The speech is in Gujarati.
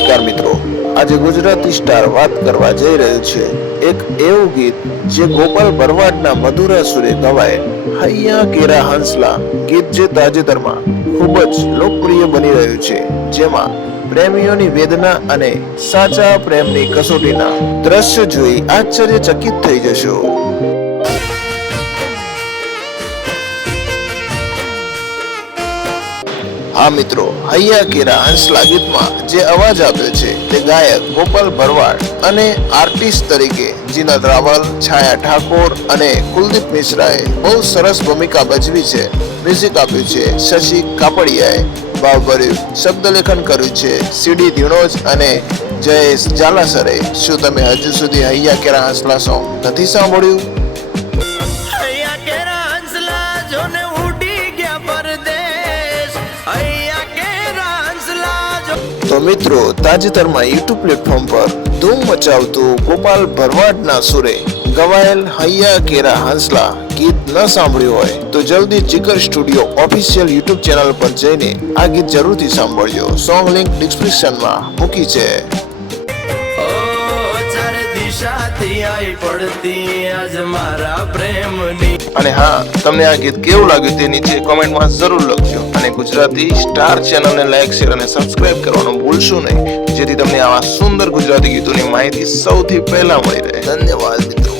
નમસ્કાર મિત્રો, આજે ગુજરાતી સ્ટાર વાત કરવા જઈ રહ્યો છે એક એવું ગીત જે ગોપાલ ભરવાડના મધુર સુરે ગવાય હૈયા કેરા હંસલા ગીત જે તાજેતરમાં ખૂબ જ લોકપ્રિય બની રહ્યું છે, જેમાં પ્રેમીઓની વેદના અને સાચા પ્રેમની કસોટીના દ્રશ્ય જોઈ આશ્ચર્યચકિત થઈ જશો। હા મિત્રો, હૈયા કેરા હંસલા ગીતમાં જે અવાજ આપ્યો છે તે ગાયક ગોપાલ ભરવાડ અને આર્ટિસ્ટ તરીકે જીનત રાવલ, છાયા ઠાકોર અને કુલદીપ મિશ્રાએ બહુ સરસ ભૂમિકા ભજવી છે। મ્યુઝિક આપ્યું છે શશી કાપડિયાએ, ભાવભર્યું શબ્દલેખન કર્યું છે સીડી ધીણોજ અને જયેશ જાલાસરે। શું તમે હજુ સુધી હૈયા કેરા હંસલા સોંગ નથી સાંભળ્યું? તો મિત્રો, તાજેતરમાં યુટ્યુબ પ્લેટફોર્મ પર ધૂમ મચાવતું ગોપાલ ભરવાડના સુરે ગવાયેલ હૈયા કેરા હંસલા ગીત ન સાંભળ્યું હોય તો જલ્દી જીગર સ્ટુડિયો ઓફિશિયલ યુટ્યુબ ચેનલ પર જઈને આ ગીત જરૂરથી સાંભળજો। સોંગ લિંક ડિસ્ક્રિપ્શનમાં મૂકી છે। અને હા, તમને આ ગીત કેવું લાગ્યું તે નીચે કોમેન્ટમાં જરૂર લખજો અને ગુજરાતી સ્ટાર ચેનલને લાઈક, શેર અને સબસ્ક્રાઇબ કરવાનું ભૂલશો નહીં, જેથી તમને આવા સુંદર ગુજરાતી ગીતોની માહિતી સૌથી પહેલા મળી રહે। ધન્યવાદ મિત્રો।